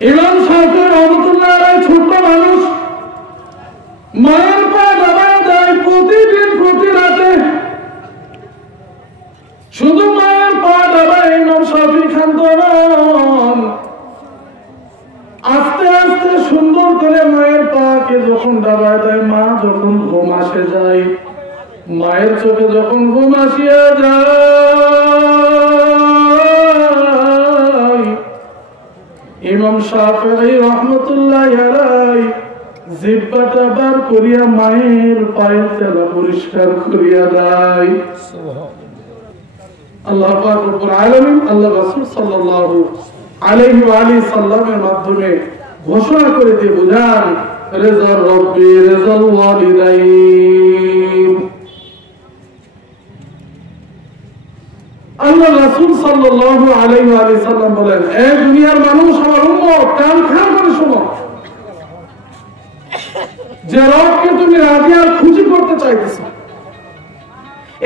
ইমাম শাফি রহমতুল্লাহ আলাইহি ছোট্ট মানুষ, মায়ের পা দাবায় দেয় প্রতিদিন প্রতি রাতে, শুধু মায়ের পা দাবায় ইমাম শাফি খান্ত নন, আস্তে আস্তে সুন্দর করে মায়ের পাকে যখন দাবায় দেয়, মা যখন ঘুম আসে যায়, মায়ের চোখে যখন ঘুম আসিয়া যায়, ইমাম শাফিঈ রাহমাতুল্লাহি আলাইহি জিহ্বাটা বার করিয়া মায়ের পায়ের তেলা পরিষ্কার করিয়া দেয়। আল্লাহ পাক রব্বুল আলামিন আল্লাহ রাসূল সাল্লাল্লাহু আলাইহি ওয়া আলিহি সাল্লামের মাধ্যমে ঘোষণা করে দিয়ে বুঝান, রিযার রব্বি রিযাল ওয়ালিদাইন। আল্লাহ রাসূল সাল্লাল্লাহু আলাইহি ওয়া আলিহি সাল্লাম বলেন, এ দুনিয়ার মানুষ, আমার উম্মত, কান খান করে শোনো, যে রবকে তুমি রাজি আর খুশি করতে চাইতেছ,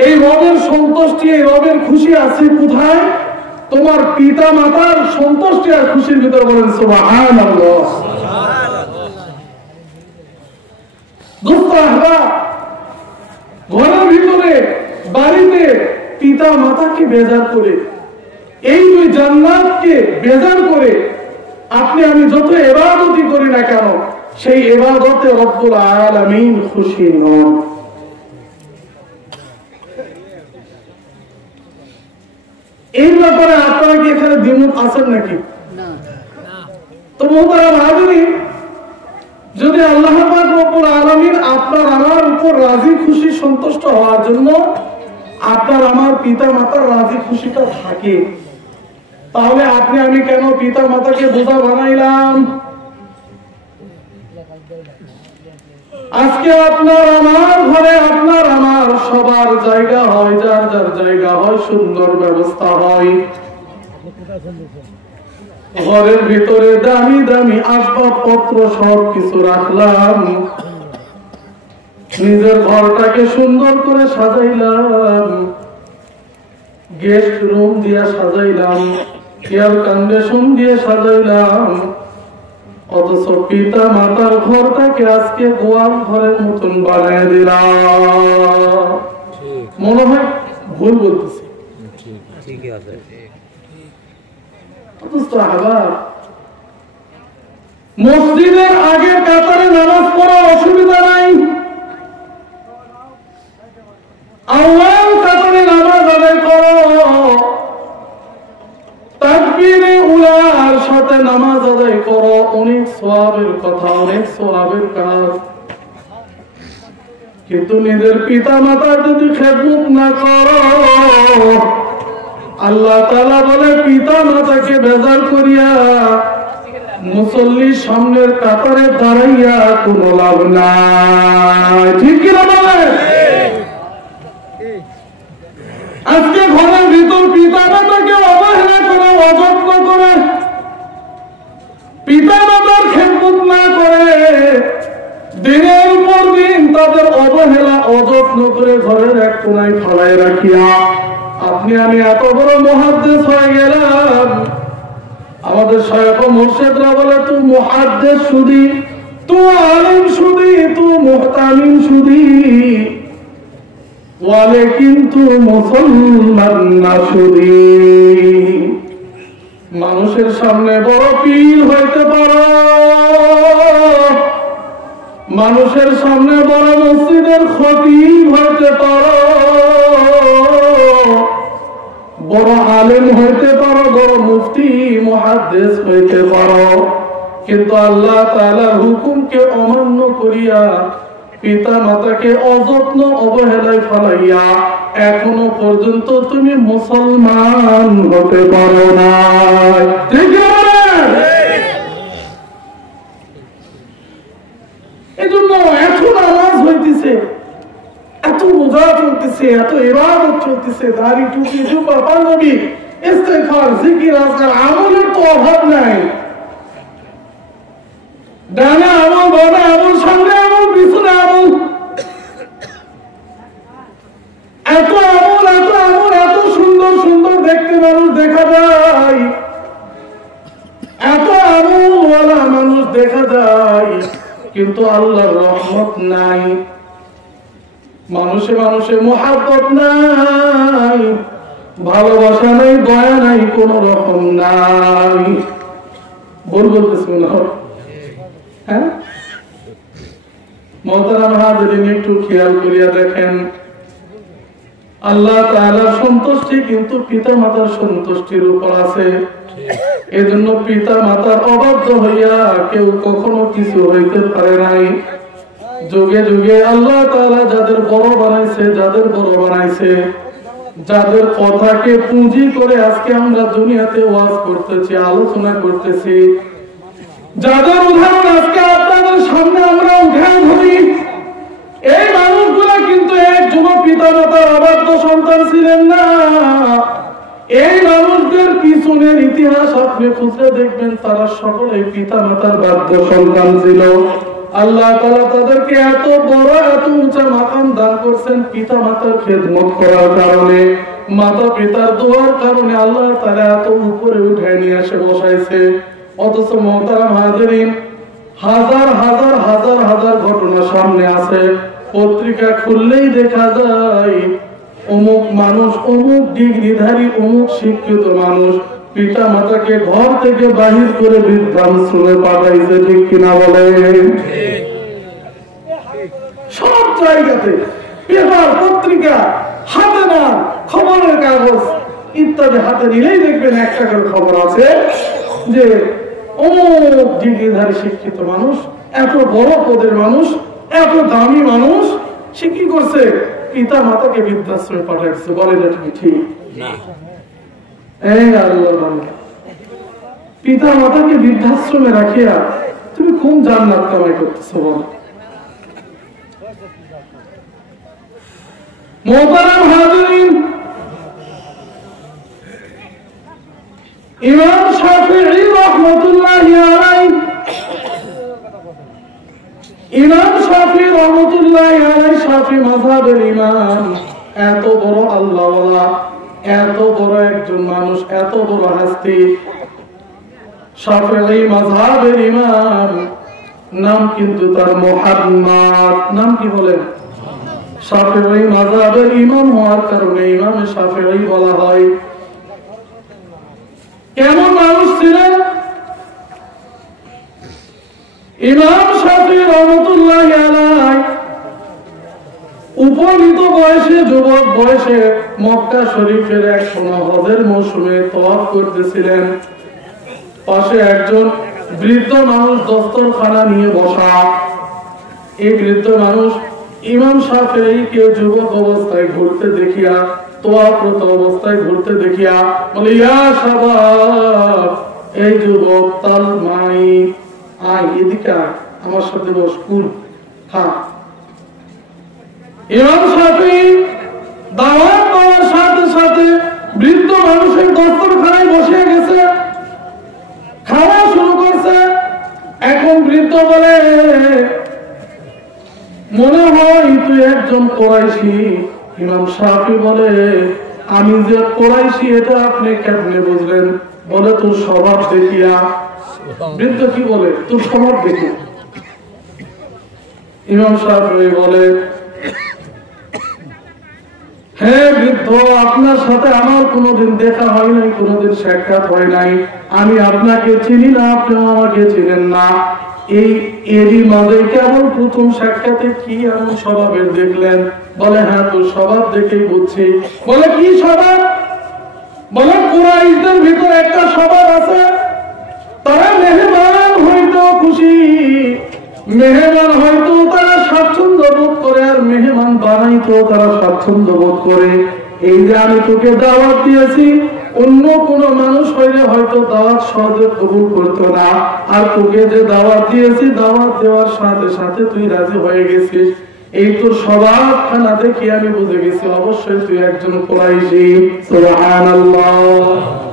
এই রবের সন্তুষ্টি, এই রবের খুশি আছে কোথায়? তোমার পিতা মাতার সন্তুষ্টি আর খুশির ভিতরে। বলেন সুবহানাল্লাহ। ঘরের ভিতরে বাড়িতে পিতা মাতাকে বেজার করে, এই দুই জান্নাতকে বেজার করে আপনি আমি যত ইবাদতই করি না কেন, সেই ইবাদতে রব্বুল আলামিন খুশি নন। এই ব্যাপারে আপনারা কি এখানে দ্বিমত আছেন নাকি? তো মোহতারাম হাজিরিন, যদি আল্লাহ পাক রব্বুল আলামিন আপনার আমার উপর রাজি খুশি সন্তুষ্ট হওয়ার জন্য আপনার আমার পিতা মাতার রাজি খুশিটা থাকে, তাহলে আপনি আমি কেন পিতা মাতাকে বোঝা বানাইলাম? আজকে আপনার আমার ঘরে, আপনার আমার সবার জায়গা হয়, যার যার জায়গা হয়, সুন্দর ব্যবস্থা হয়, ঘরের ভিতরে দামি দামি আসবাবপত্র সব কিছু রাখলাম, নিজের ঘরটাকে সুন্দর করে সাজাইলাম, গেস্ট রুম দিয়ে সাজাইলাম, এয়ার কন্ডিশন দিয়ে সাজাইলাম, অথচ পিতা মাতার ঘরটাকে আজকে গোয়াল ঘরের মতন বানিয়ে দিলাম। মনে হয় ভুল বলতেছি। মসজিদের আগে কাতারে নামাজ পড়া অসুবিধা নাই, আল্লাহর কাতারে নামাজ আদায় করো, তাকবীরে উলার সাথে নামাজ আদায় করো, অনেক সওয়াবের কথা, অনেক সওয়াবের কাজ। কিন্তু নিজের পিতা মাতার যদি খেদমত না করো, আল্লাহ তাআলা বলে পিতা মাতাকে বেজার করিয়া মুসল্লির সামনের কাতারে দাঁড়াইয়া কোনো লাভ নাই। ঠিক কি না বলে? আজকে ঘরের ভিতর পিতা মাতাকে অবহেলা করে, অযত্ন করে, পিতা মাতার খেদমত না করে, দিনের পর দিন তাদের অবহেলা অযত্ন করে ঘরের এক কোনায় ফেলায় রাখিয়া আপনি আমি এত বড় মুহাদ্দিস হয়ে গেলাম। আমাদের শায়খ মুর্শিদরা বলে, তু মুহাদ্দিস শুধু, তু আলিম শুধু, তু মুহতামিম শুধু, ওয়ালে কিন্তু মুসলমান না শুধু। মানুষের সামনে বড় পীর হইতে পারো, মানুষের সামনে বড় মসজিদের খতিব হইতে পারো, বড় আলেম হইতে পারো, বড় মুফতি মুহাদ্দিস হইতে পারো, কিন্তু আল্লাহ তাআলার হুকুমকে অমান্য করিয়া পিতা মাতাকে অযত্ন অবহেলায় ফেলাইয়া এখনো পর্যন্ত তুমি মুসলমান হতে পারো না। ঠিক আছে? এজন্য এখন আওয়াজ হইতেছে, এত রোজা চলতেছে, এত ইবাদত চলতেছে, দাড়ি টুপি জুব্বা পাঞ্জাবি ইস্তেগফার জিকির আজকার, আমলের তো অভাব নাই। ডানে আমল, বামে আমল, সামনে আমল, পিছনে আমল, এত আমল, এত আমল, এত সুন্দর সুন্দর দেখতে মানুষ দেখা যায়, এত আমল দেখা যায়, কিন্তু আল্লাহর রহমত নাই। মানুষে মানুষে মুহাব্বত নাই, ভালোবাসা নাই, দয়া নাই, কোন রকম নাই। বলতেছি না? হ্যাঁ, মোহতারাম হাজিরিন, একটু খেয়াল করিয়া দেখেন, আল্লাহ তাআলার সন্তুষ্টি কিন্তু পিতা মাতার সন্তুষ্টির উপর আছে। এজন্য পিতা মাতার অবাধ্য হইয়া কেউ কখনো কিছু হইতে পারে নাই। যুগে যুগে আল্লাহ তাআলা যাদের বড় বানাইছে, যাদের কথাকে পুঁজি করে আজকে আমরা দুনিয়াতে ওয়াজ করতেছি, আলোচনা করতেছি, যাদের উদাহরণ আজকে আপনাদের সামনে আমরা উঠায় ধরি, এই মানুষগুলা কিন্তু একজন পিতা মাতার অবাধ্য সন্তান ছিলেন না। এই মানুষদের পিছনের ইতিহাস আপনি খুঁজে দেখবেন, তারা সকলে পিতা মাতার বাধ্য সন্তান ছিল। আল্লাহ তাআলা তাদেরকে এত বড়, এত উঁচা মাকাম দান করছেন পিতা মাতার খেদমত করার কারণে, মাতা পিতার দোয়ার কারণে আল্লাহ তাআলা এত উপরে উঠায় নিয়ে এসে বসাইছে। অথচ মুহতারাম হাজিরিন, হাজার হাজার হাজার হাজার ঘটনা সামনে আছে। পত্রিকা খুললেই দেখা যায় অমুক মানুষ, অমুক ডিগ্রিধারী, অমুক শিক্ষিত মানুষ পিতা মাতাকে ঘর থেকে বাহির করে বৃদ্ধাশ্রমে পাঠাইছে। ঠিক কিনা বলে? সব জায়গাতে পেপার, পত্রিকা হাতে না, খবরের কাগজ ইত্যাদি হাতে নিলেই দেখবেন একটা করে খবর আছে যে অমুক ডিগ্রিধারী শিক্ষিত মানুষ, এত বড় পদের মানুষ, এত দামি মানুষ, সে কি করছে? পিতা মাতাকে বৃদ্ধাশ্রমে পাঠাইছে। বলে এটা ঠিক না? এই আল্লাহ, পিতা মাতাকে বৃদ্ধাশ্রমে রাখিয়া তুমি কোন জান্নাত কামাই করতেছো? বলো। মুহতারাম হাজিরিন, ইমাম শাফিঈ রাহমাতুল্লাহি আলাইহি, ইমাম শাফিঈ রাহমাতুল্লাহি আলাইহি, শাফি মাযহাবের ইমাম, এত বড় আল্লাহওয়ালা, এত বড় একজন মানুষ, এত বড় হাস্তি, শাফিঈ মাযহাবের ইমাম, নাম কিন্তু তার মুহাম্মদ। নাম কি বলেন? শাফিঈ মাযহাবের ইমাম হওয়ার কারণে ইমামে শাফিঈ বলা হয়। কেমন মানুষ ছিলেন ইমাম শাফিঈ রাহমাতুল্লাহি আলাইহি? উপনীত বয়সে, যুবক বয়সে মক্কা শরীফের এক হজের মৌসুমে তওয়াফ করতেছিলেন। পাশে একজন বৃদ্ধ মানুষ দস্তরখানা নিয়ে বসা। এই বৃদ্ধ মানুষ ইমাম শাফিঈকে যুবক অবস্থায় ঘুরতে দেখিয়া, তওয়াফরত অবস্থায় ঘুরতে দেখিয়া বলে, ইয়া শাবাব, এই যুবক, তাল মাই, আয় এদিকে, আমার সাথে বস, কুল খা। ইমাম শাফিঈ দাওয়াত দেওয়ার সাথে সাথে বৃদ্ধ মানুষের দস্তরখানায় বসে গেছে, খাওয়া শুরু করছে। এখন বৃদ্ধ বলে, মনে হয় তুই একজন কুরাইশি। ইমাম শাফিঈ বলে, আমি যে কুরাইশি এটা আপনি কেমনে বুঝলেন? বলে, তোর স্বভাব দেখিয়া। বৃদ্ধ কি বলে? তোর স্বভাব দেখি। ইমাম শাফিঈ বলে, হ্যাঁ বৃদ্ধ, আপনার সাথে আমার কোনোদিন দেখা হয় নাই, কোনোদিন সাক্ষাৎ হয় নাই, আমি আপনাকে চিনি না, আপনি আমাকে চিনেন না। এরই মাঝে কেবল প্রথম সাক্ষাতে কি এমন স্বভাবের দেখলেন? বলে, হ্যাঁ তোর স্বভাব দেখেই বুঝছি। বলে, কি স্বভাব? বলে, কুরাইশদের ভিতর একটা স্বভাব আছে, তারা মেহমান হয়তো খুশি, মেহমান হয়তো তারা স্বাচ্ছন্দ্য বোধ করে, আর মেহমান বানাইতো তারা স্বাচ্ছন্দ্য বোধ করে। এই যে আমি তোকে দাওয়াত দিয়েছি, অন্য কোন মানুষ হইলে হয়তো দাওয়াত সহজে কবুল করতো না, আর তোকে যে দাওয়াত দিয়েছি, দাওয়াত দেওয়ার সাথে সাথে তুই রাজি হয়ে গেছিস। এই তোর স্বভাবখানা দেখি আমি বুঝে গেছি, অবশ্যই তুই একজন কুরাইশি। সুবহানাল্লাহ।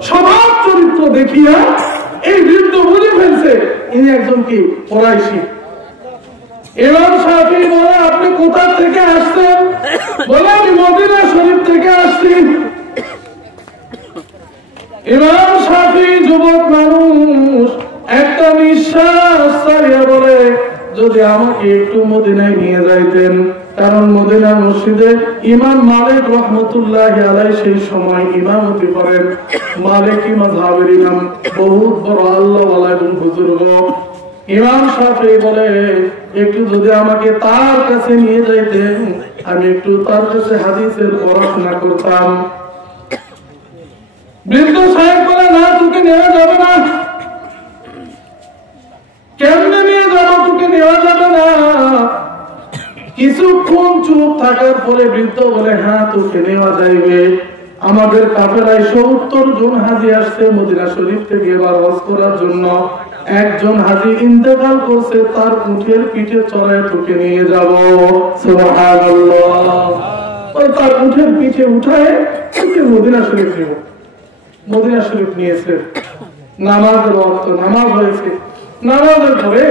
স্বভাব চরিত্র দেখিয়া এই বৃদ্ধ বুঝে ফেলছে ইনি একজন কি কুরাইশি। ইমাম শাফিঈ বলে, আপনি কোথা থেকে আসছেন? বলে, আমি মদিনা শরীফ থেকে আসছি। ইমাম শাফিঈ যুবক মানুষ, একটা নিঃশ্বাস যদি আমাকে একটু মদিনায় নিয়ে যাইতেন। কারণ মদিনার মসজিদে ইমাম মালিক রহমতুল্লাহি আলাইহি সেই সময় ইমামতি করেন। মালিকি মাযহাবের ইমাম, বহুত বড় আল্লাহওয়ালা এবং বুজুর্গ। ইমাম শাফিঈ বলে, একটু যদি আমাকে তার কাছে নিয়ে যাইতেন, আমি একটু তার কাছে হাদিসের পড়াশোনা করতাম। বৃদ্ধ সাহেব বলে, না, তোকে নেওয়া যাবে না। কেমনে নিয়ে যাবো? তোকে নেওয়া যাবে না। কিছুক্ষণ চুপ থাকার পরে বৃদ্ধ বলে, হ্যাঁ, তোকে নেওয়া যাইবে। আমাদের কাফেলায় ৭০ জন হাজী আসছে মদিনা শরীফ থেকে এবার হজ করার জন্য। একজন হাজী ইন্তেকাল করছে, তার উটের পিঠে চড়ায় তোকে নিয়ে যাব। সুবহানাল্লাহ। তার উটের পিঠে উঠায় তোকে মদিনা শরীফ নেব। মদিনা শরীফ নিয়েছে। নামাজের ওয়াক্ত, নামাজ হয়েছে। নামাজের পরে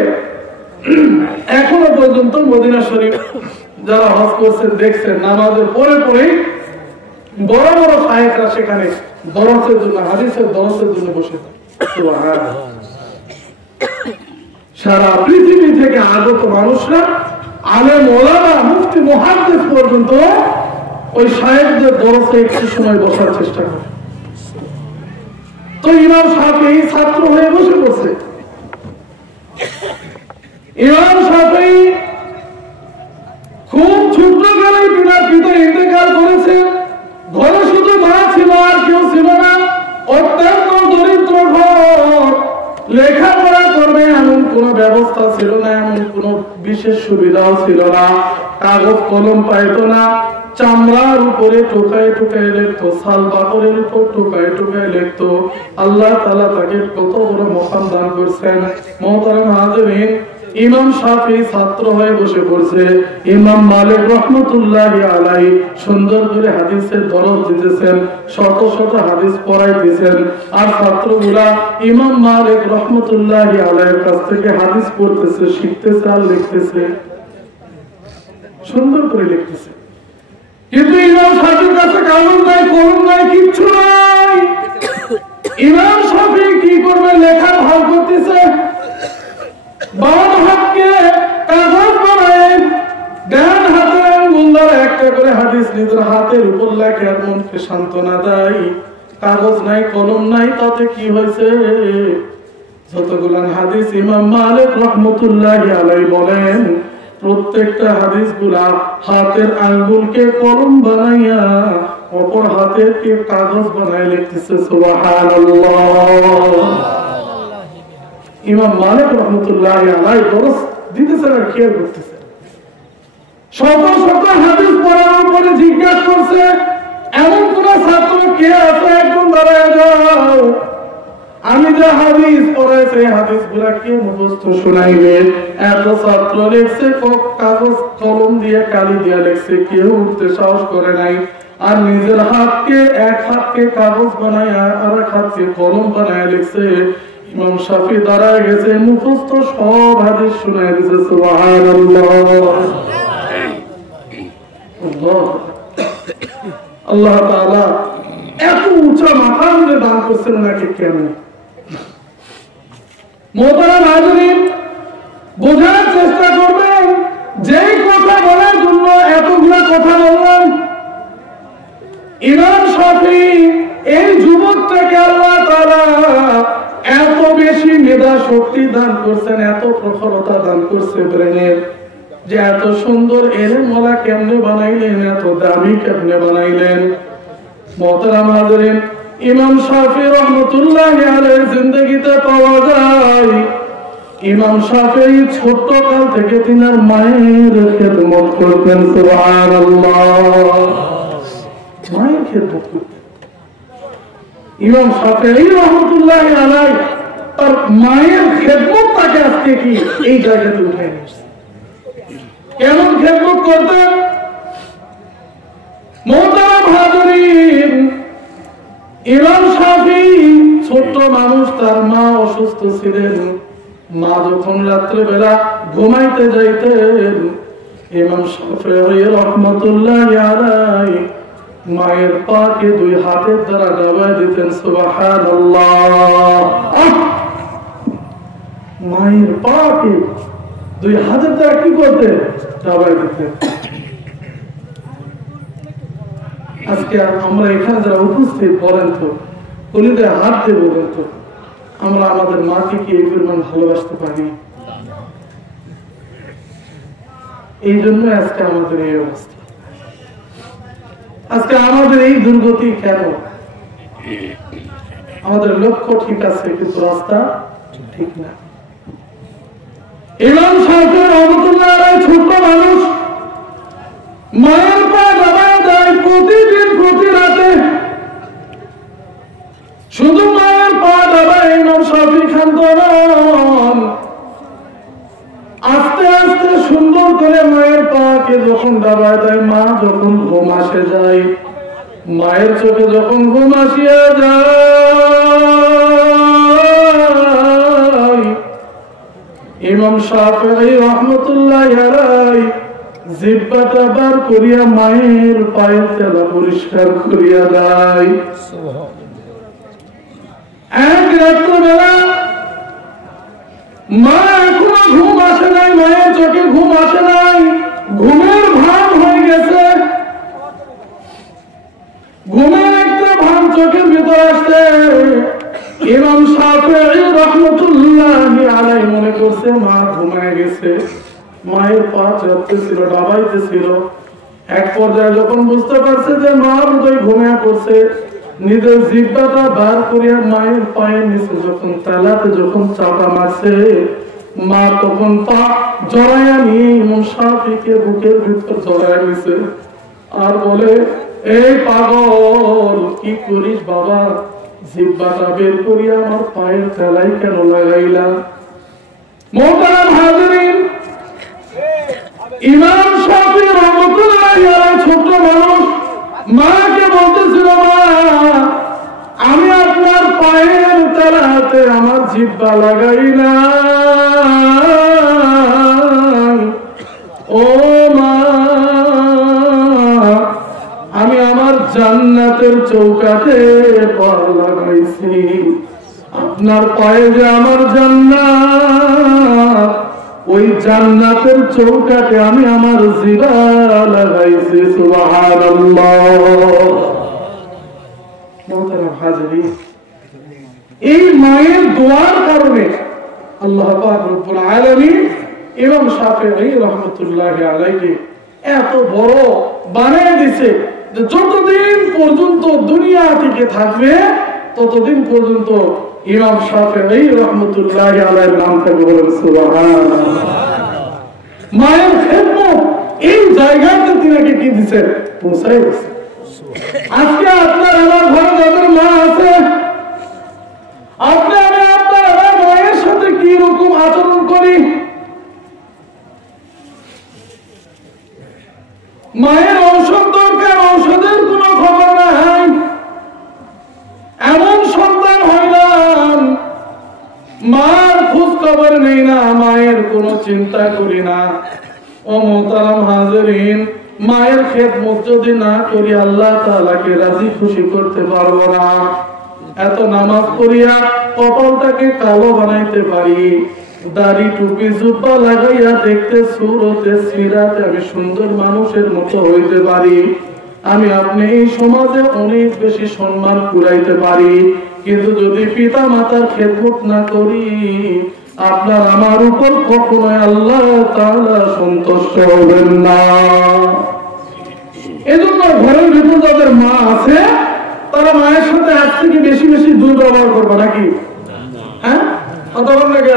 এখনো পর্যন্ত মদিনা শরীফ যারা হজ করছেন দেখছেন, নামাজের পরে পরে বড় বড় শায়েখরা সেখানে দরসের জন্য, হাদিসের দরসের জন্য বসে। সারা পৃথিবী থেকে আগত মানুষরা, আলেম ওলামা, মুফতি মুহাদ্দিস পর্যন্ত ওই শায়েখদের দরসে একটু সময় বসার চেষ্টা করে। তো ইমাম শাফিঈ ছাত্র হয়ে বসে পড়ছে। ইমাম শাফিঈ খুব ছোট কালেই পিতা ইন্তেকাল করেছে। ঘরে শুধু মা ছিল, আর কেউ ছিল না। অত্যন্ত দরিদ্র ঘর। লেখাপড়া করবে এমন কোন ব্যবস্থা ছিল না, এমন কোন বিশেষ সুবিধাও ছিল না। কাগজ কলম পাইতো না। চামড়ার উপরে টোকায় টোকায় লিখতো, শাল বাকরের উপর টোকায় টোকায় লিখতো। আল্লাহ তাআলা তাকে কত বড় মকাম দান করছেন। মুহতারাম হাজিরিন, ইমাম শাফিঈ ছাত্র হয়ে বসে পড়ছে। ইমাম মালিক রহমতুল্লাহি আলাইহি সুন্দর করে হাদিসের দরস দিতেছেন, শত শত হাদিস পড়াইতেছেন। আর ছাত্রগুলা ইমাম মালিক রহমতুল্লাহি আলাইহির কাছ থেকে হাদিস পড়তেছে, শিখতেছে আর লিখতেছে, সুন্দর করে লিখতেছে। কিন্তু ইমাম শাফিঈর কাছে কাগজ নাই, কলম নাই, কিচ্ছু নাই। ইমাম শাফিঈ কি করবে? লেখা ভাগ করতেছে। বাম হাতকে কাগজ বানায়, ডান হাতে আঙ্গুল দ্বারা একটা করে হাদিস নিজের হাতের উপর লেখে আর মনকে সান্ত্বনা দেয়। কাগজ নাই, কলম নাই, তাতে কি হয়েছে? যতগুলান হাদিস ইমাম মালিক রহমতুল্লাহি আলাইহি বলেন, প্রত্যেকটা হাদিস গুলা হাতের আঙ্গুলকে কলম বানাইয়া অপর হাতের কে কাগজ বানায় লিখতেছে। সুবহানাল্লাহ। ইমাম মালিক রহমতুল্লাহি আলাইহি দরস দিতেছেন আর খেয়াল করতেছেন। শত শত হাদিস পড়ার পরে জিজ্ঞাসা করছে, এমন কোন ছাত্র কে আছে? একদম দাঁড়ায় যাও। আমি যে হাদিস পড়াইছি হাদিস গুলা কে মুখস্থ শোনাইবে? এত ছাত্র লিখছে, কাগজ কলম দিয়ে কালি দিয়ে লিখছে, কেউ উঠতে সাহস করে নাই। আর নিজের হাতকে, এক হাতকে কাগজ বানায় আর এক হাতকে কলম বানায় লিখছে। ইমাম শাফিঈ দাঁড়ায় গেছে, মুখস্থ সব হাদিস শোনায় দিয়েছে। সুবহানাল্লাহ। আল্লাহ তাআলা এত উঁচা মাথা দিয়ে দান করছেন ওনাকে কেন? মুহতারাম হাজিরিন, বোঝার চেষ্টা করবেন, যেই কথা বলার জন্য এতগুলো কথা বললাম, ইমাম শাফিঈ এই যুবকটাকে আল্লাহ তাআলা এত বেশি মেধা শক্তি দান করছেন, এত প্রখরতা দান করছে ব্রেনের, যে এত সুন্দর এলেমওয়ালা কেমনে বানাইলেন, এত দামি কেমনে বানাইলেন। মুহতারাম হাজিরিন, ইমাম শাফিঈ রাহমাতুল্লাহি আলাইহির জিন্দেগিতে পাওয়া যায়, ইমাম শাফিঈ ছোট কাল থেকে তিনার মায়ের খেদমত করতেন। সুবহানাল্লাহ। মায়ের খেদমত করতেন ইমাম শাফিঈ রাহমাতুল্লাহি আলাইহি। তার মায়ের খেদমত তাকে আজকে কি এই জায়গাতে উঠায় নিয়েছে। কেমন খেদমত করতেন? মুহতারাম হাজিরিন, ইমাম শাফিঈ ছোট মানুষ, তার মা অসুস্থ ছিলেন। মা যখন রাত্রে বেলা ঘুমাইতে যাইতেন, ইমাম শাফিঈ রাহমাতুল্লাহি আলাইহি মায়ের পাকে দুই হাতের দ্বারা দাবায় দিতেন। সুবহানাল্লাহ। মায়ের পাকে দুই হাতের দ্বারা কি করতে দাবাই দিতে। আজকে আমরা এখানে যারা উপস্থিত বলেন তো কলিতে হাত দিয়ে বলেন তো আমরা আমাদের মাকে কি এই পরিমাণ ভালোবাসতে পারি? এই জন্য আজকে আমাদের এই অবস্থা, আজকে আমাদের এই দুর্গতি কেন? আমাদের লক্ষ্য ঠিক আছে কিন্তু রাস্তা ঠিক না। ইমাম শাফিঈ রাহমাতুল্লাহ আলাইহি ছোট মানুষ, মায়ের পা দাবায় দেয় প্রতিদিন প্রতি রাতে, শুধু মায়ের পা দাবায় ইমাম শাফিঈ ক্ষান্ত নন, আস্তে আস্তে সুন্দর করে মায়ের পাকে যখন দাবায় দেয়, মা যখন ঘুম আসে যায়, মায়ের চোখে যখন ঘুম আসিয়া যায়, ইমাম শাফিঈ রাহমাতুল্লাহি আলাইহি জিহ্বাটা বার করিয়া মায়ের পায়ের তেলা পরিষ্কার করিয়া দেয়। এক রাত্রবেলা মা এখনো ঘুম আসে নাই, মায়ের চোখে ঘুম আসে নাই, ঘুমের ভান হয়ে গেছে, ঘুমের একটা ভান চোখের ভিতর আসছে। ইমাম শাফিঈ রাহমাতুল্লাহি আলাইহি মনে করছে মা ঘুমায় গেছে, মায়ের পা চাপতেছিল, ডাবাইতেছিল। এক পর্যায়ে যখন বুঝতে পারছে যে মা বোধহয় ঘুমিয়ে পড়ছে, নিজের জিহ্বাটা বার করিয়া মায়ের পায়ের নিচে যখন তেলাতে যখন চাপা মারছে, মা তখন পা জড়াইয়া নিয়ে ইমাম শাফিঈকে বুকের ভিতর জড়াইয়া নিছে আর বলে, এই পাগল কি করিস বাবা, জিহ্বাটা বের করিয়া আমার পায়ের তেলাই কেন লাগাইলা? মোহতারাম হাজিরিন, ইমাম শাফিঈ রাহমাতুল্লাহি আলাইহি ছোট মানুষ মাকে বলতেছিল, মা আমি আপনার পায়ের তলাতে আমার জিহ্বা লাগাই না, ও মা আমি আমার জান্নাতের চৌকাঠে পা লাগাইছি, আপনার পায়ে যে আমার জান্নাত, ওই জান্নাতের চৌকাঠে আমি আমার জিহ্বা লাগাইছি। সুবহানাল্লাহ। মোহতারাম হাজিরিন, এই মায়ের দোয়ার কারণে আল্লাহ পাক রব্বুল আলামিন ইমাম শাফিঈ রাহমাতুল্লাহি আলাইহি এত বড় বানিয়ে দিয়েছে যে যতদিন পর্যন্ত দুনিয়া থেকে থাকবে ততদিন পর্যন্ত ইমাম শাফিঈ রাহমাতুল্লাহি আলাইহির নাম থাকবে। বলেন সুবহানাল্লাহ। মায়ের খেদমত এই জায়গাতে তিনাকে কি দিয়েছে, পৌঁছায় দিয়েছে। আজকে আপনার আমার ঘরে যাদের মা আছে, আপনি আমি আপনার আমার মায়ের সাথে কি রকম আচরণ করি? মায়ের ঔষধ দরকার, ঔষধের কোন খবর নাই, এমন সন্তান হইলাম মার খোঁজ খবর নেই না, মায়ের কোনো চিন্তা করি না। ও মোহতারাম হাজিরিন, মায়ের খেদমত যদি না করি আল্লাহ তাআলাকে রাজি খুশি করতে পারবো না। এত নামাজ পড়িয়া কপালটাকে কালো বানাইতে পারি, দাড়ি টুপি জুব্বা লাগাইয়া দেখতে সুরতে সিরাতে আমি সুন্দর মানুষের মতো হইতে পারি, আমি আপনি এই সমাজে অনেক বেশি সম্মান কুড়াইতে পারি, কিন্তু যদি পিতা মাতার খেদমত না করি আপনার আমার উপর কখনোই আল্লাহ তাআলা সন্তুষ্ট হবেন না। এজন্য ঘরের ভিতর যাদের মা আছে তারা মায়ের সাথে আজ থেকে বেশি বেশি দুর্ব্যবহার করবে নাকি? হ্যাঁ, কথা বল না কে?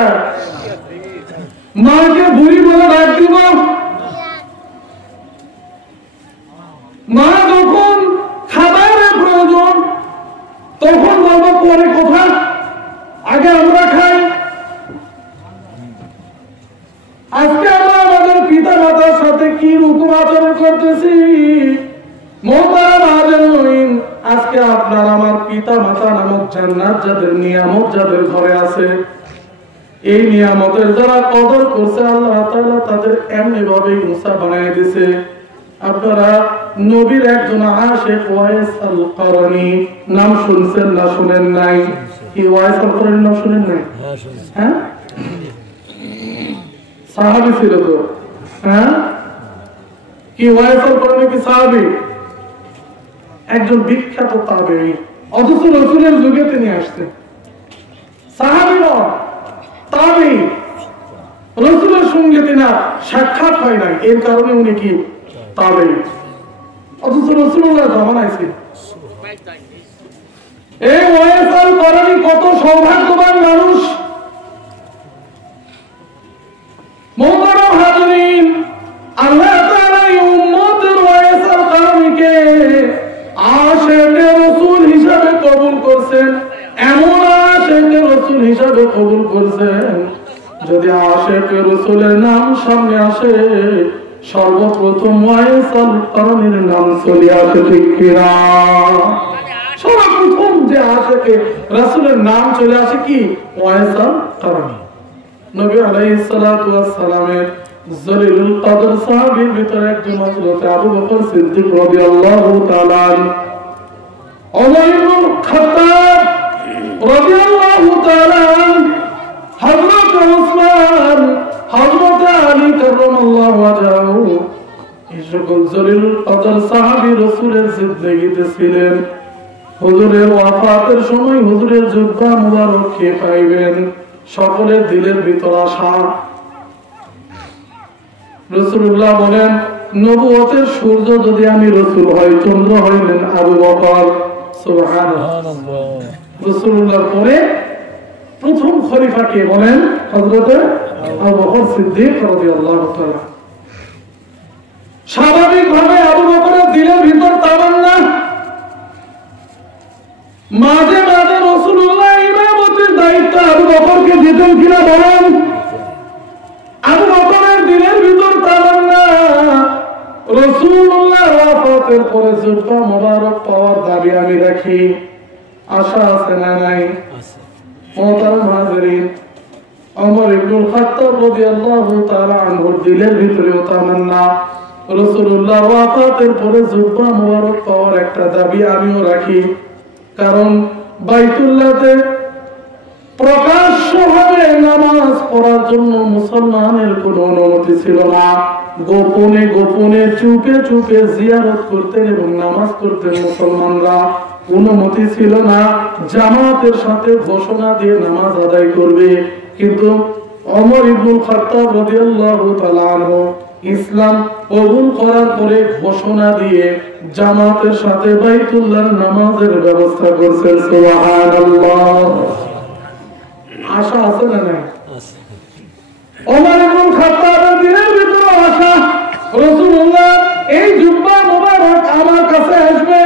মাকে বুড়ি বলে ডাক দিব, মা যখন খাবারের প্রয়োজন তখন বলবো পরে কথা, আগে আমরা খাই। আজকে আমরা আমাদের পিতা মাতার সাথে কি রকম আচরণ করতেছি? মোহতারাম হাজিরিন, আজকে আপনার আমার পিতা মাতা নামক জান্নাত যাদের নিয়ামত যাদের ঘরে আছে, এই নিয়ামতের যারা কদর করছে আল্লাহ তাআলা তাদের এমনি ভাবে মুসা বানিয়ে দিয়েছে। আপনারা নবীর একজন আশিক ওয়াইস আল কারনী নাম শুনছেন না শুনেন নাই? কি ওয়াইস আল কারনী নাম শুনেন নাই? হ্যাঁ, সাহাবী ছিল তো, হ্যাঁ কি ওয়াইসাল করণী কি সাহাবী? একজন বিখ্যাত তাবেঈ, অথচ রাসূলের যুগে তিনি আসছেন। সাহাবী নয়, তাবেঈ। রাসূলের সঙ্গে তিনার সাক্ষাৎ হয় নাই, এর কারণে উনি কি তাবেঈ, অথচ রাসূলুল্লাহ জামানায় ছিল। এই ওয়াইসাল করণী কত সৌভাগ্যবান মানুষ। মোহতারাম হাজিরিন, আল্লাহ তাআলা এই উম্মতের ওয়াইসাল করণীকে আশিকে রাসূল হিসাবে কবুল করেছেন। এমন আশিকে রাসূল হিসাবে কবুল করেছেন, যদি আশিকে রাসূলের নাম সামনে আসে সর্বপ্রথম ওয়াইসাল করণীর নাম চলে আসে, ঠিক কিনা? সর্বপ্রথম যে আশিকে রাসূলের নাম চলে আসে কি? ওয়াইসাল করণী। নবী আলাইহিস সালাতু ওয়াস সালামের জলিলুল কদর সাহাবীর ভিতরে একজন হযরত আবু বকর সিদ্দিক রাদিয়াল্লাহু তাআলা, ওমর ইবনে খাত্তাব রাদিয়াল্লাহু তাআলা, হযরত উসমান, হযরত আলী কাররামাল্লাহু ওয়াজহাহু, এই সকল জলিলুল কদর সাহাবী রাসূলের জিন্দেগিতে ছিলেন। হুজুরের ওয়াফাতের সময় হুজুরের জুব্বা মুবারক কে পাইবেন, সকলের দিলের ভিতর আশা। রাসূলুল্লাহ বলেন, নবুয়তের সূর্য যদি আমি রাসূল হই, চন্দ্র হইলেন আবু বকর। সুবহানাল্লাহ। রাসূলুল্লাহর পরে প্রথম খলিফা কে বলেন? হযরত আবু বকর সিদ্দিক রাদিয়াল্লাহু তাআলা। স্বাভাবিকভাবে আবু বকরের দিলের ভিতর তামান্না, মাঝে মাঝে রাসূলুল্লাহ ইমামতের দায়িত্ব আবু বকরকে দিতেন কিনা বলেন? আবু বকরের দিলের ভিতর তামান্না রাসূলুল্লাহ ওয়াফাতের পরে জুব্বা মুবারক পাওয়ার দাবি আমি রাখি। আশা আছে না নাই? আছে। মুহতারাম হাজিরিন, ওমর ইবনুল খাত্তাব রাদিয়াল্লাহু তাআলা আনহুর দিলের ভিতরে তামান্না রাসূলুল্লাহ ওয়াফাতের পরে জুব্বা মুবারক পাওয়ার একটা দাবি আমিও রাখি। কারণ বাইতুল্লাহতে প্রকাশ্যভাবে নামাজ পড়ার জন্য মুসলমানের কোনো অনুমতি ছিল না। গোপনে গোপনে চুপে চুপে জিয়ারত করতেন এবং নামাজ পড়তেন মুসলমানরা, অনুমতি ছিল না জামাতের সাথে ঘোষণা দিয়ে নামাজ আদায় করবে। কিন্তু ওমর ইবনুল খাত্তাব রাদিয়াল্লাহু তাআলা আনহু ইসলাম কবুল করার পরে ঘোষণা দিয়ে জামাতের সাথে বাইতুল্লাহর নামাজের ব্যবস্থা করছেন। সুবহানাল্লাহ। আশা আছে না নাই? আছে। ওমর ইবনুল খাত্তাবের দিলের ভিতরে আশা, রাসূলুল্লাহ এই জুব্বা মুবারক আমার কাছে আসবে।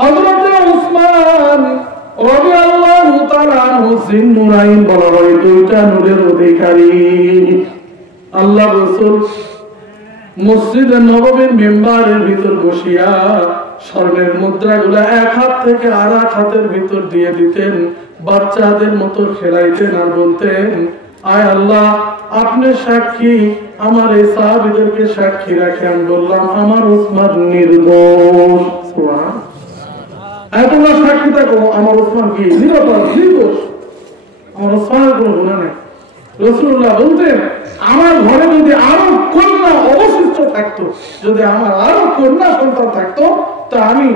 হযরত উসমান রাদিয়াল্লাহু তাআলা আনহু জিন্নুরাইন বলা হয়, দুইটা নূরের অধিকারী। আল্লাহ রাসূল মসজিদে নববীর মিম্বারের ভিতর বসিয়া স্বর্ণের মুদ্রাগুলা এক হাত থেকে আর এক হাতের ভিতর দিয়ে দিতেন, বাচ্চাদের মতো খেলাইতেন আর বলতেন, আয় আল্লাহ আপনি সাক্ষী, আমার এই সাহাবীদেরকে সাক্ষী রাখে। আমি বললাম আমার উসমান নির্দোষ। সুবহানাল্লাহ। তোমরা সাক্ষী থাকো, আমার উসমান কি নিরপরাধ, নির্দোষ, আমার উসমানের কোনো গুনাহ নেই। রাসূলুল্লাহ বলতেন, আমার ঘরে যদি আরো কন্যা অবশিষ্ট থাকতো, যদি আমার আরো কন্যা সন্তান থাকতো, তা আমি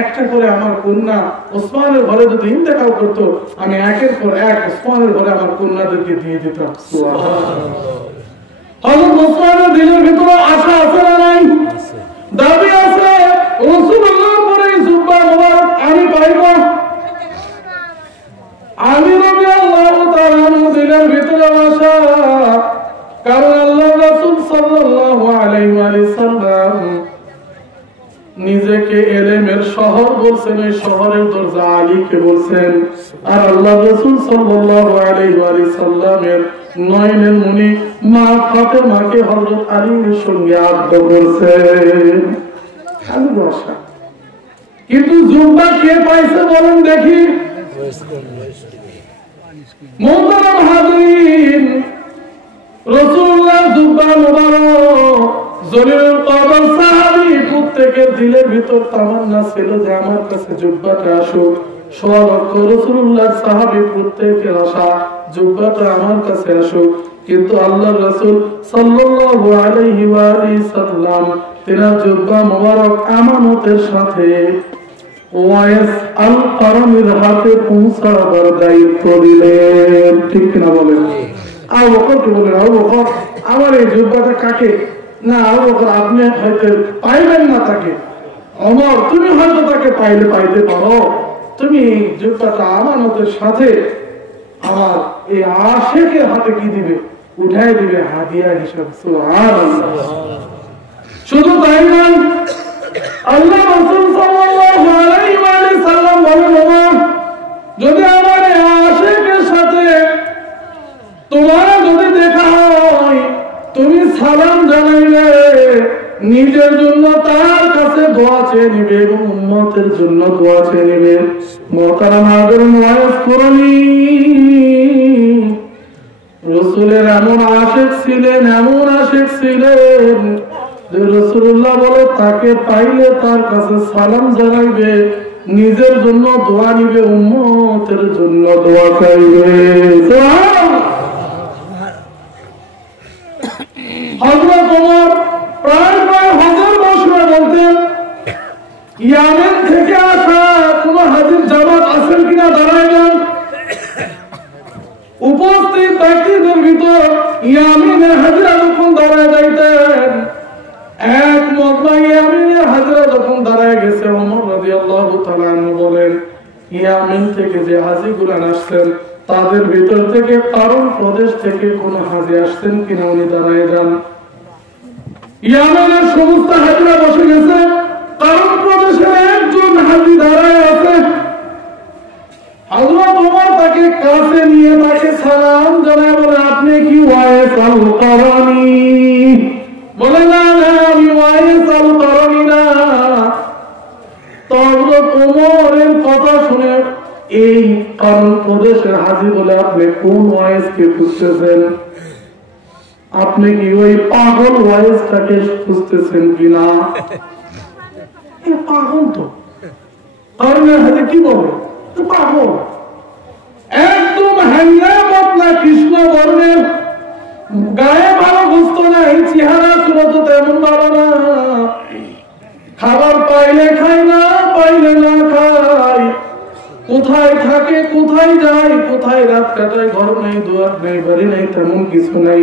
একটা করে আমার কন্যা ওসমানের ঘরে যদি ইন্তেকাল করতো, আমি একের পর এক ওসমানের ঘরে আমার কন্যাদেরকে দিয়ে দিতাম। হযরত ওসমানের দিলের ভিতরে আশা আছে না নাই? দাবি আছে, রাসূলুল্লাহর পরে জুব্বা মুবারক আমি পাইব। আমি রাদিয়াল্লাহু তাআলা দিলের ভিতরে আশা, কারণ আল্লাহর রাসূল সাল্লাল্লাহু আলাইহি ওয়া সাল্লাম নিজেকে ইলমের শহর বলছেন, এই শহরের দরজা আলীকে বলছেন। আর আল্লাহর রাসূল সাল্লাল্লাহু আলাইহি ওয়া সাল্লামের নয়নের মনি মা ফাতেমাকে হযরত আলীর সঙ্গে আব্দ বলছেন। কিন্তু জুব্বা কে পাইছে বলেন দেখি? মুহতারাম হাজিরিন, রাসূলুল্লাহ জুব্বা মুবারক জলিলুল কদর সাহাবী প্রত্যেকের দিলের ভিতর তামান্না ছিল যে আমার কাছে জুব্বাটা আসুক। সোয়া লক্ষ রাসূলুল্লাহ সাহাবী প্রত্যেকের আশা জুব্বাটা আমার কাছে আসুক। কিন্তু আল্লাহর রাসূল সাল্লাল্লাহু আলাইহি ওয়া সাল্লাম তিনার জুব্বা মোবারক আমানতের সাথে ওয়াইস আল কারমির হাতে পৌঁছাবার দায়িত্ব দিলেন। ঠিক কিনা বলেন? আবু বকরকে বলেন, আবু বকর আমার এই জুব্বাটা কাকে? না আবু বকর আপনি হয়তো পাইবেন না তাকে। ওমর তুমি হয়তো তাকে পাইতে পারো, তুমি জুব্বাটা আমানতের সাথে আমার এই আশিকের হাতে কি দিবে? উঠাই দিবে হাদিয়া হিসাবে। সুবহানাল্লাহ। শুধু তাই নয়, আল্লাহ রাসূল সাল্লাল্লাহু আলাইহি ওয়া সাল্লাম বলেন, ওমর যদি আমার এই আশিকের সাথে তোমার যদি দেখা হয়, তুমি সালাম জানাইলে নিজের জন্য তার কাছে দোয়া চেয়ে নিবে এবং উম্মতের জন্য দোয়া চেয়ে নিবে। মুহতারাম হাজিরিন ওয়াইজ করনি, রাসূলের এমন আশিক ছিলেন যে রাসূলুল্লাহ বলে তাকে পাইলে তার কাছে সালাম জানাইবে, নিজের জন্য দোয়া নিবে, উম্মতের জন্য দোয়া চাইবে। হযরত ওমর প্রায় হাজার বছর বলতেন, ইয়ামেন থেকে আসা কোন হাজির জামাত আছেন কিনা দাঁড়ায় যান। উপস্থিত ব্যক্তিদের ভিতর ইয়ামিনের হাজিরা যখন দাঁড়ায় যাইতেন, এক মজমা ইয়ামিনের হাজিরা যখন দাঁড়ায় গেছে, ওমর রাদিয়াল্লাহু তাআলা আনহু বলেন, ইয়ামিন থেকে যে হাজিগুলো আসছেন তাদের ভিতর থেকে কারণ প্রদেশ থেকে কোন হাজি আসছেন কিনা উনি দাঁড়ায় যান। ইয়ামেনের সমস্ত হাজিরা বসে গেছে, কারণ প্রদেশের একজন হাজি দাঁড়ায় আছে। হযরত ওমর তাকে কাছে নিয়ে তাকে সালাম জানায়, বলে আপনি কি ওয়াইস আল কারানি? বলে না না আমি ওয়াইস আল কারানি না। তো হযরত ওমরের কথা শুনে এই কারণ প্রদেশের হাজি বলে, আপনি কোন ওয়াইসকে খুঁজতেছেন? আপনি কি ওই পাগল ওয়াইসটাকে খুঁজতেছেন কিনা? পাগল তো কারণের হাতে কি বলে পাগল, একদম হ্যাঙ্গা পাতলা কৃষ্ণ বর্ণের, গায়ে ভালো গোস্ত নাই, চেহারা সুরত তেমন ভালো না, খাবার পাইলে খায় না পাইলে না খায়, কোথায় থাকে কোথায় যায় কোথায় রাত কাটায়, ঘর নেই দুয়ার নেই বাড়ি নেই তেমন কিছু নাই,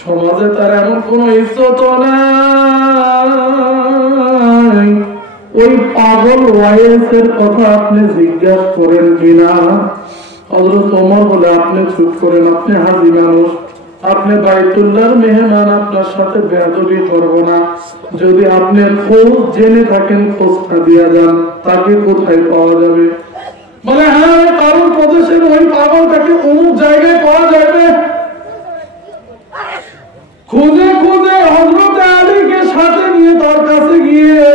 সমাজে তার এমন কোন ইজ্জত নাই। ওই পাগল ওয়াইসের কথা আপনি জিজ্ঞাসা করেন কিনা? হযরত ওমর বলে, আপনি চুপ করেন, আপনি হাজি মানুষ, আপনি বাইতুল্লাহর মেহমান, আপনার সাথে বেয়াদবি করব না। যদি আপনি খোঁজ জেনে থাকেন খোঁজটা দিয়া যান, তাকে কোথায় পাওয়া যাবে? বলে হ্যাঁ কারণ প্রদেশের ওই পাগলটাকে অমুক জায়গায় পাওয়া যাবে। খুঁজে খুঁজে হযরত আলীকে সাথে নিয়ে তার কাছে গিয়ে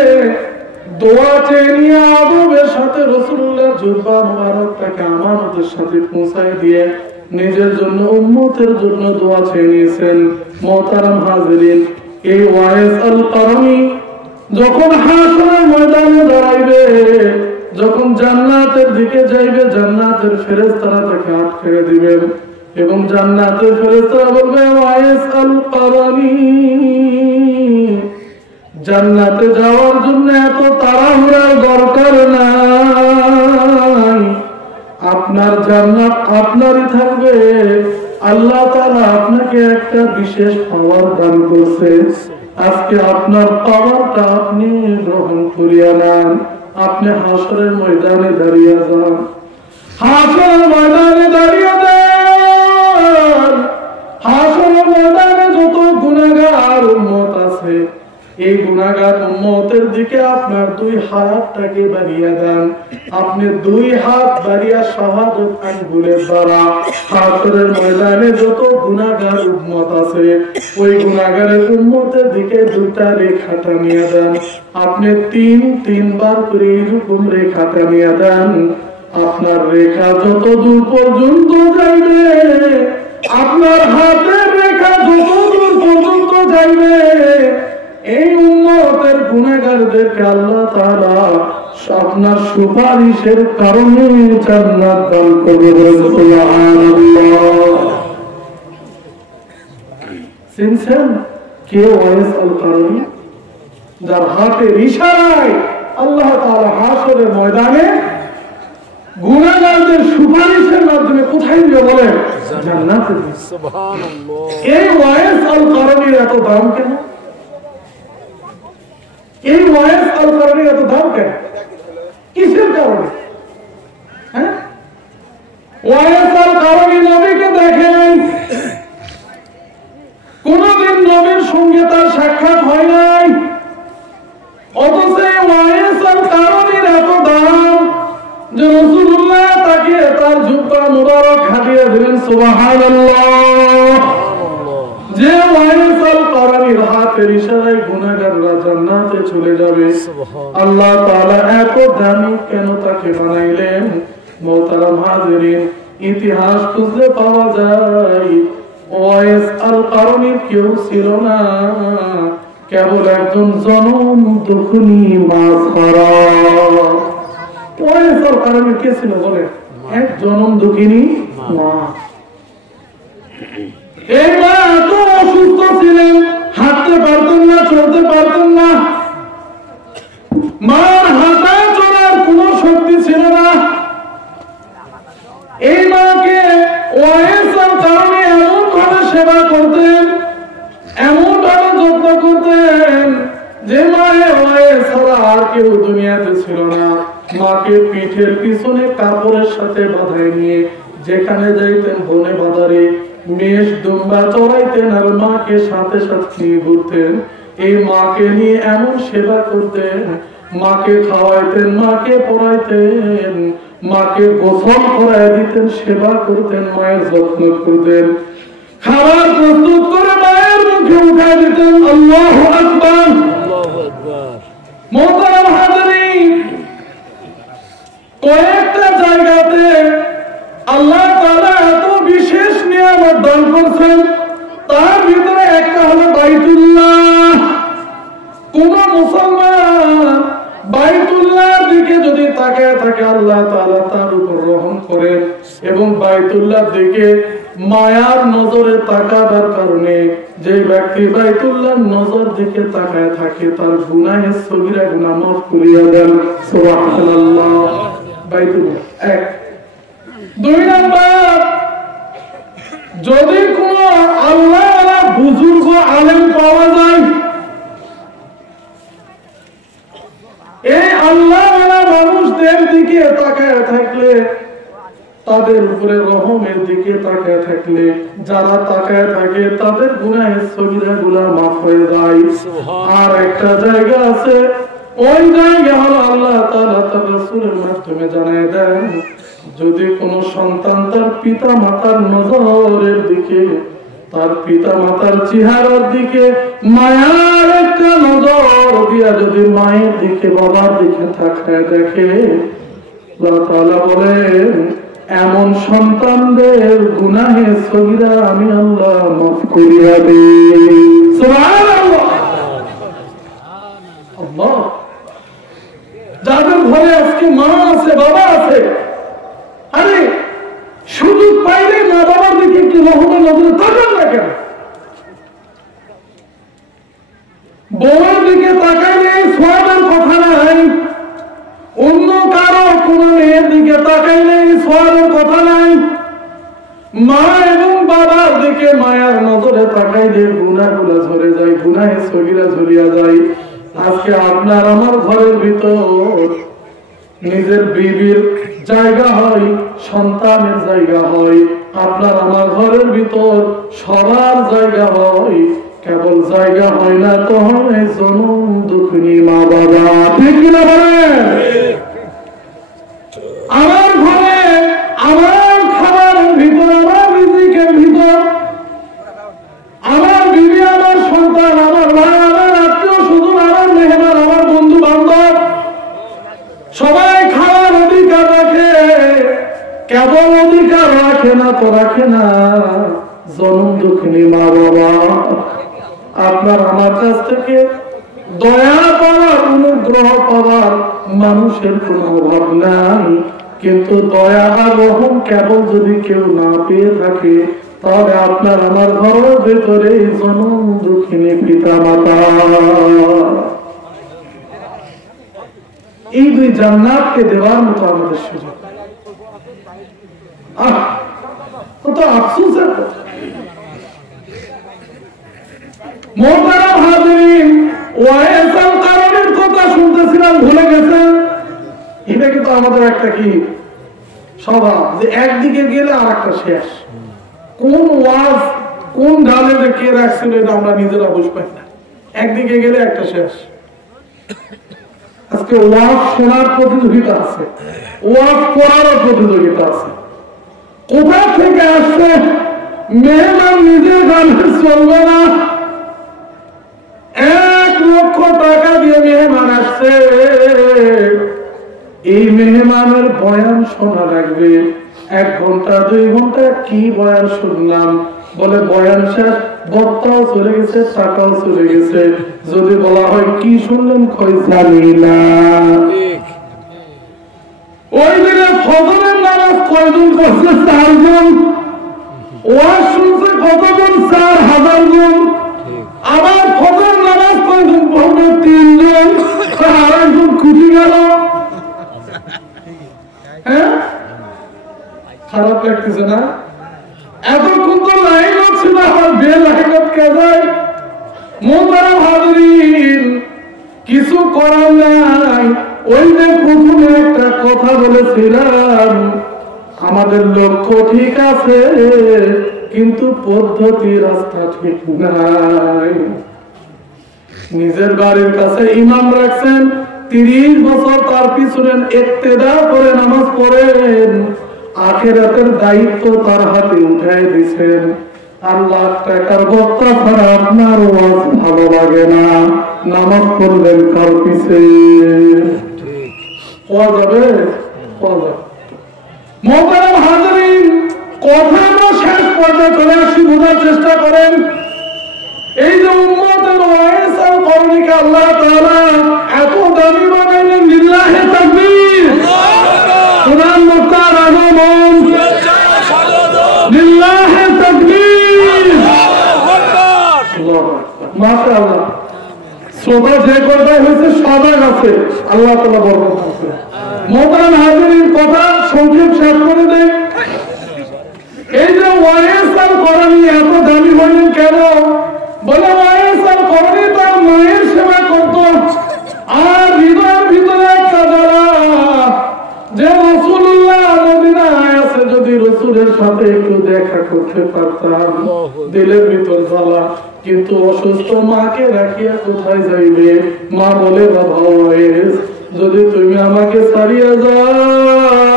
দোয়া চেয়ে নিয়ে আদবের সাথে রাসূলুল্লাহ জুব্বা মুবারকটাকে আমানতের সাথে পৌঁছায় দিয়ে নিজের জন্য উম্মতের জন্য দোয়া চেয়ে নিয়েছেন। মুহতারাম হাজিরিন, এই ওয়াইস আল কারনি যখন হাসরের ময়দানে দাঁড়াইবে, যখন জান্নাতের দিকে যাইবে, জান্নাতের ফেরেশতারা তাকে আটকে দিবেন এবং জান্নাতের ফেরেশতারা বলবে, ওয়াইস আল কারনি জান্নাতে যাওয়ার জন্য এত তাড়াহুড়ার দরকার নাই, আপনার জান্নাত আপনারই থাকবে। আল্লাহ তাআলা আপনাকে একটা বিশেষ পাওয়ার দান করছে, আজকে আপনার পাওয়ারটা আপনি গ্রহণ করিয়া নেন। আপনি হাসরের ময়দানে দাঁড়িয়ে যান, হাসরের ময়দানে দাঁড়িয়ে যান। হাসরের ময়দানে যত গুনাহগার উম্মত আছে, এই গুনাহগার উম্মতের দিকে আপনার দুই হাতটাকে বাড়িয়ে দেন। আপনি দুই হাত বাড়িয়ে শাহাদাত আঙ্গুলের দ্বারা হাসরের ময়দানে যত গুনাহগার উম্মত আছে, ওই গুনাহগারের উম্মতের দিকে দুটা রেখা টানিয়ে দেন। আপনি তিনবার করে এরকম রেখা টানিয়ে দেন। আপনার রেখা যত দূর পর্যন্ত যাইবে, আপনার হাতের রেখা যত দূর পর্যন্ত যাইবে, এই উম্মতের গুনাহগারদেরকে আল্লাহ তাআলা আপনার সুপারিশের কারণে জান্নাত দান করবে। সুবহানাল্লাহ। শুনছেন কে ওয়াইস আল কারণী? যার হাতের ইশারায় আল্লাহ তাআলা হাশরের ময়দানে গুনাহগারদের সুপারিশের মাধ্যমে কোথায় নিয়ে বলেন? জান্নাতে। সুবহানাল্লাহ। এই ওয়াইস আল কারণীর এত দাম কেন? এই ওয়াইস আল কারণীর এত দাম কেন? কিসের কারণে? হ্যাঁ, ওয়াইস আল কারণী নবীকে দেখে নাই, কোনদিন নবীর সঙ্গে তার সাক্ষাৎ হয় নাই, অথচ ওয়াইস আল কারণীর এত দাম যে রাসূলুল্লাহ তাকে তার জুব্বা মুবারক হাদিয়া দিলেন। সুবহানাল্লাহ। যে ওয়াইস আল কারণীর হাতের ইশারায় গুনাহগাররা জান্নাতে চলে যাবে, আল্লাহ তাআলা এত দামি কেন তাকে বানাইলেন? মুহতারাম হাজিরিন, ইতিহাস খুঁজলে পাওয়া যায় ওয়াইস আল কারণীর কেউ ছিল না, কেবল একজন জনম দুঃখিনী মা ছাড়া। ওয়াইস আল কারণী কে ছিল বলে? এক জনম দুঃখিনী মা। এই মা এত অসুস্থ ছিলেন, হাঁটতে পারতেন না, চলতে পারতেন না, মার হাঁটা চলার কোনো শক্তি ছিল না। এই মাকে ওয়াইস আল কারণী এমন ভাবে সেবা করতেন, এমন ভাবে যত্ন করতেন যে মায়ের ওয়াইস ছাড়া আর কেউ দুনিয়াতে ছিল না। মাকে পিঠের পিছনে কাপড়ের সাথে বাঁধায় নিয়ে যেখানে যাইতেন বনে বাজারে মেষ দুম্বা চড়াইতেন আর মাকে সাথে সাথে নিয়ে ঘুরতেন। এই মাকে নিয়ে এমন সেবা করতেন, মাকে খাওয়াইতেন, মাকে পড়াইতেন, মাকে গোসল করাই দিতেন, সেবা করতেন, মায়ের যত্ন করতেন, খাবার প্রস্তুত করে মায়ের মুখে উঠাই দিতেন। আল্লাহু আকবার, আল্লাহু আকবার। মুহতারাম হাজিরিন, কয়েকটা জায়গাতে আল্লাহ তাআলা এত বিশেষ নিয়ামত দান করছেন, তার ভিতরে একটা হলো বাইতুল্লাহ। কোন মুসলমান বাইতুল্লাহর দিকে যদি তাকায় থাকে, আল্লাহ তাআলা তার উপর রহম করেন এবং বাইতুল্লাহর দিকে মায়ার নজরে তাকাবার কারণে যে ব্যক্তি বাইতুল্লাহর নজর দিকে তাকায় থাকে তার গুনাহের সগীরা গুনাহ মাফ করিয়া দেন। সুবহানাল্লাহ। বাইতুল্লাহ এক। দুই নাম্বার, যদি কোন আল্লাহওয়ালা বুজুর্গ আলেম পাওয়া যায়, এই আল্লাহওয়ালা মানুষদের দিকে তাকায় থাকলে, তাদের উপরে রহমের দিকে তাকায় থাকলে, যারা তাকায় থাকে তাদের গুনাহের সগীরা গুনাহ মাফ হয়ে যায়। আর একটা জায়গা আছে, ওই জায়গা হলো আল্লাহ তাআলা তার রাসূলের মাধ্যমে জানায় দেন, যদি কোন সন্তান তার পিতা মাতার নজরের দিকে, তার পিতা মাতার চেহারার দিকে মায়ার একটা নজর দিয়া যদি মায়ের দিকে বাবার দিকে তাকায় দেখে, আল্লাহ তাআলা বলেন এমন সন্তানদের গুনাহের সগীরা আমি আল্লাহ মাফ করিয়া দেই। সুবহানাল্লাহ। আল্লাহ, যাদের ঘরে আজকে মা আছে, বাবা আছে, আরে সুযোগ পাইলে মা বাবার দিকে একটু রহমের নজরে তাকান না কেন? বউয়ের দিকে তাকাইলে সওয়াবের কথা নাই, অন্য কারো কোন মেয়ের দিকে তাকাইলে সওয়াবের কথা নাই, মা এবং বাবার দিকে মায়ার নজরে তাকাইলে গুনাহগুলো ঝরে যায়, গুনাহের সগীরা ঝরিয়া যায়। আজকে আপনার আমার ঘরের ভিতর নিজের বিবির জায়গা হয়, সন্তানের জায়গা হয়, আপনার আমার ঘরের ভিতর সবার জায়গা হয়, কেবল জায়গা হয় না তো হয় জনম দুঃখিনী মা বাবা। ঠিক কিনা বলেন? আমার ঘরে আমার খাবারের ভিতর, আমার রিজিকের ভিতর আমার বিবি, আমার সন্তান, আমার ভাই, আমার আত্মীয় স্বজন, আমার মেহমান, আমার বন্ধু বান্ধব সবাই খাওয়ার অধিকার রাখে। কেবল অধিকার রাখে না তো রাখে না জনম দুঃখিনী মা বাবা। আপনার আমার কাছ থেকে দয়া পাওয়ার, অনুগ্রহ পাওয়ার মানুষের কোনো অভাব নাই, কিন্তু দয়া আর রহম কেবল যদি কেউ না পেয়ে থাকে, তাহলে আপনার আমার ঘরের ভেতরে জনম দুঃখিনী পিতা মাতা, এই দুই জান্নাতকে দেওয়ার মতো আমাদের সুযোগ। কত আফসোসের কথা। মোহতারাম হাজিরিন, ওয়াইসাল কারণের কথা শুনতেছিলাম, ভুলে গেছেন? এটা কিন্তু আমাদের একটা কি স্বভাব, যে একদিকে গেলে আর একটা শেষ। কোন ওয়াজ কোন ডালে যে কে রাখছিল এটা আমরা নিজেরা বুঝ পাই না, একদিকে গেলে একটা শেষ। আজকে ওয়াজ শোনার প্রতিযোগিতা আছে, ওয়াজ পড়ারও প্রতিযোগিতা আছে। কোথা থেকে আসছে? মেহমান নিজের গানে চলবে না, 1 লক্ষ টাকা দিয়ে মেহমান আসছে, এই মেহমানের বয়ান শোনা লাগবে 1 ঘন্টা 2 ঘন্টা। কি বয়ান শুনলাম? বলে বয়ান শেষ, বক্তাও চলে গেছে, টাকাও চলে গেছে। যদি বলা হয় কি শুনলেন, কই জানি না। ওই দিনে ফজরের নামাজ কয়জন করছে? 4 জন। ওয়াজ শুনছে কতজন? 4000 জন। আবার ফজর নামাজ কয়জন পড়বে? 3 জন। আরেকজন খুঁজি গেল। হ্যাঁ, খারাপ লাগতেছে না? এতক্ষণ তো লাইন ছিল, আমার বেলাইনত কাজায়। মোহতারাম হাজিরিন, কিছু করার নাই। ওই যে প্রথমে একটা কথা বলেছিলাম, আমাদের লক্ষ্য ঠিক আছে কিন্তু পদ্ধতি রাস্তা ঠিক নাই। নিজের বাড়ির কাছে ইমাম রাখছেন, 30 বছর তার পিছনে ইক্তেদা করে নামাজ পড়েন, আখিরাতের দায়িত্ব তার হাতে উঠাই দিয়েছেন। আর লাখ টাকার বক্তা ছাড়া আপনার ওয়াজ ভালো লাগে না, নামাজ পড়লেন কার পিছে? পাওয়া যাবে? পাওয়া যাবে। মোহতারাম হাজিরিন, কথা আমরা শেষ পর্যায়ে চলে আসি, বোঝার চেষ্টা করেন। এই যে উম্মতের ওয়াইসাল করণীকে আল্লাহ তাআলা এত দামি বানাইলেন, লিল্লাহি তাকবীর। কোরআন মুক্তার আগমন, লিল্লাহি তাকবীর, আল্লাহু আকবার, মাশাআল্লাহ। শ্রোতা যে কথা হয়েছে সবাই আছে, আল্লাহ তাআলা বরকত দিন। মোহতারাম হাজিরিন, কথা সংক্ষেপ শেষ করে দেন। এই যে ওয়াইসাল করণী এত দামি হলেন কেন? বলে ওয়াইসাল করণী তার মায়ের সেবা করত, আর হৃদয়ের ভিতরে একটা জ্বালা যে রাসূলুল্লাহ মদিনায় আছে, যদি রাসূলের সাথে একটু দেখা করতে পারতাম। দিলের ভিতর জ্বালা, কিন্তু অসুস্থ মাকে রাখিয়া কোথায় যাইবে? মা বলে, বাবা ওয়াইস, যদি তুমি আমাকে ছাড়িয়া যাও,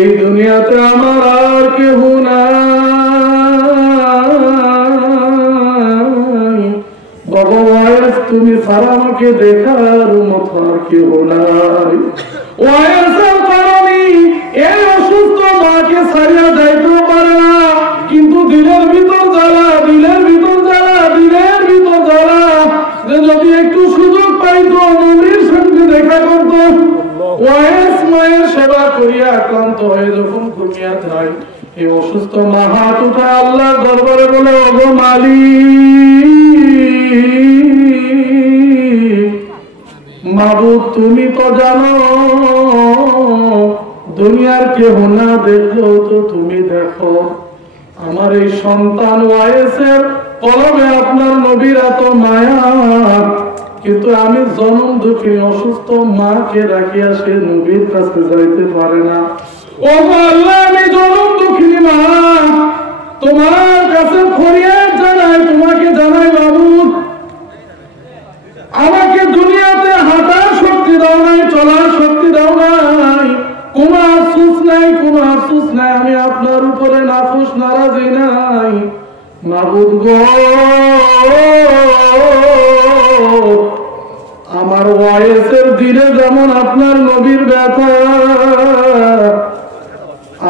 এই দুনিয়াতে আমার আর কেহ নাই। বাবা ওয়াইস, তুমি ছাড়া আমাকে দেখার মতো আর কেহ নাই। ওয়াইসের কারণে এই অসুস্থ মাকে ছাড়িয়া যাইতেও পারে না, কিন্তু দিলের ভিতর জ্বালা, দিলের ভিতর জ্বালা, দিলের ভিতর জ্বালা, যে যদি একটু সুযোগ পাইতো, নবীর সঙ্গে দেখা করত। ওয়াইস মায়ের সেবা করিয়া ক্লান্ত হয়ে যখন ঘুমিয়া যায়, এই অসুস্থ মা হাত উঠায় আল্লাহর দরবারে বলে, ওগো মালিক, মাবুদ তুমি তো জানো দুনিয়ার কেহ না দেখলেও তো তুমি দেখো, আমার এই সন্তান ওয়াইসের কলবে আপনার নবীর এত মায়া, কিন্তু আমি জনম দুঃখী অসুস্থ মাকে রাখিয়া সে নবীর কাছে যাইতে পারে না। ও আল্লাহ, আমি জনম দুঃখী মা, তোমার কাছে ফরিয়াদ জানাই, তোমাকে জানাই মাবুদ, আমাকে দুনিয়াতে হাঁটার শক্তি দাও নাই, চলার শক্তি দাও নাই, কোন আফসোস নাই, কোন আফসোস নাই, আমি আপনার উপরে নাখুশ, নারাজি নাই মাবুদ গো। আমার ওয়াইসের দিলে যেমন আপনার নবীর ব্যথা,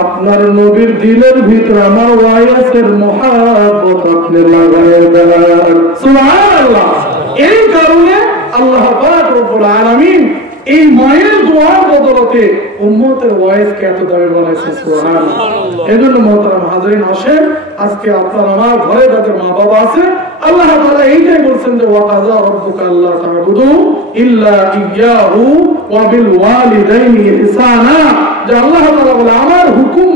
আপনার নবীর দিলের ভিতর আমার ওয়াইসের মহাব্বত আপনি লাগায় দেন। সুবহানাল্লাহ। এই কারণে আল্লাহ পাক রব্বুল আলামিন এই মায়ের দোয়ার বদলতে উম্মতের ওয়াইজকে এত দাবি বানাইছে সুবহানাল্লাহ। এজন্য মুহতারাম হাজরিন, আসেন আজকে আপনার আমার ঘরে যাদের মা বাবা আছে, আল্লাহ তাআলা এইটাই বলছেন যে ওয়া কাযা রাব্বুকা আল্লা তা'বুদু ইল্লা ইয়্যাহু ওয়া বিল ওয়ালিদাইনি ইহসানা, যে আল্লাহ তাআলা বলে আমার হুকুম